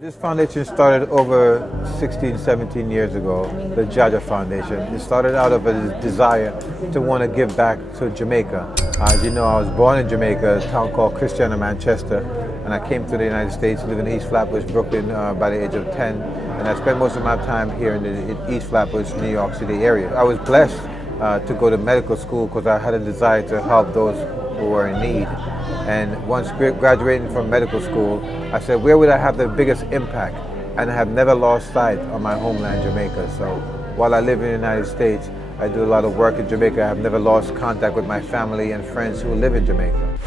This foundation started over 16, 17 years ago, the JAHJAH Foundation. It started out of a desire to want to give back to Jamaica. As you know, I was born in Jamaica, a town called Christiana, Manchester, and I came to the United States, living in East Flatbush, Brooklyn, by the age of 10. And I spent most of my time here in the East Flatbush, New York City area. I was blessed to go to medical school because I had a desire to help those who were in need. And once graduating from medical school, I said, where would I have the biggest impact? And I have never lost sight of my homeland, Jamaica. So while I live in the United States, I do a lot of work in Jamaica. I have never lost contact with my family and friends who live in Jamaica.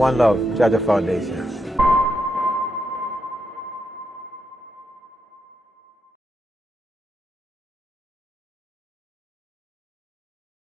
One love, JAHJAH Foundation.